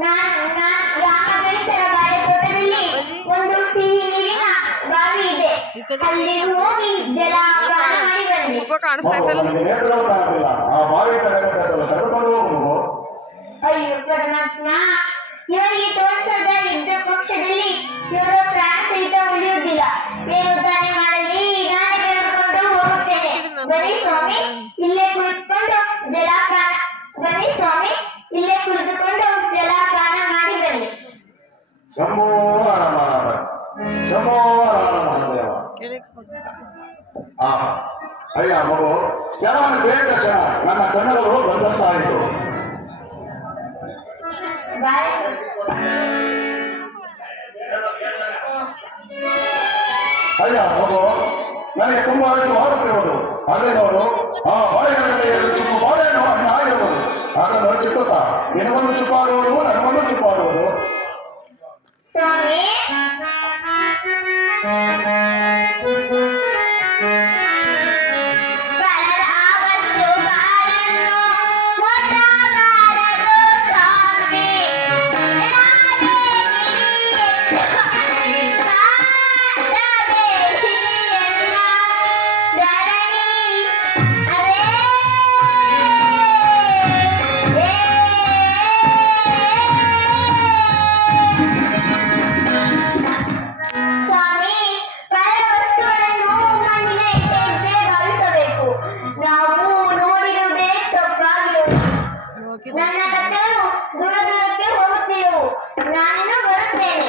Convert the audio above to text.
ರಾಮಕೃಷ್ಣರ ಬಾಳೆತೋಟದಲ್ಲಿ ಒಂದು ಸಿಹಿ ನೀರಿನ ಬಾವಿ ಇದೆ. ಅಲ್ಲಿ ಹೋಗಿ ಜಲಪಾನ ಮಾಡಿ ಬನ್ನಿ. ಅಯ್ಯೋ ಪರಮಾತ್ಮ, ಇವರಿಗೆ ತೋರಿಸದ ಯುದ್ಧ ಪಕ್ಷದಲ್ಲಿ ಇವರು ಪ್ರಾಣ ಸಹಿತ ಉಳಿಯುವುದಿಲ್ಲ. ಏನು ತಾನೇ ಮಾಡಲಿ? ನಾನೇ ಕರೆದುಕೊಂಡು ಹೋಗುತ್ತೇನೆ. ಬನ್ನಿ ಸ್ವಾಮಿ, ಇಲ್ಲೇ ಕುಳಿತುಕೊಂಡು ಜಲಪಾನ ಬನ್ನಿ ಸ್ವಾಮಿ, ಇಲ್ಲೇ ಕುಳಿತುಕೊಂಡು ಜಲಪಾನ ಮಾಡಿ ಬನ್ನಿ. ಶಂಭೋ ಶಂಭೋ ಅಯ್ಯ ಮಗು, ಜನವನ್ನು ಸೇರಿದ ತಕ್ಷಣ ನನ್ನ ಕಣ್ಣುಗಳು ಬಂದಂತಾಯಿತು. ಅಯ್ಯ ಮಗು, ನನಗೆ ತುಂಬಾ ಆಗುತ್ತಿರುವುದು. ಅಲ್ಲೇ ನೋಡು, ಆ ಬಾಳೆಹಣ್ಣಲ್ಲಿ ತುಂಬ ಬಾಳೆಹಣ್ಣು ಹಣ್ಣು ಆಗಿರುವುದು. ಅದನ್ನು ಕಿತ್ತುತ್ತಾ ನಿನಗೊಂದು ಚುಪ್ಪಾಗುವುದು, ನನಗೊಂದು ಚುಪ್ಪಾಗುವುದು. ನನ್ನ ಕಥೆಗಳು ದೂರ ದೂರಕ್ಕೆ ಹೋಗುತ್ತಿರುವು. ನಾನಿನ್ನು ಬರುತ್ತೇನೆ.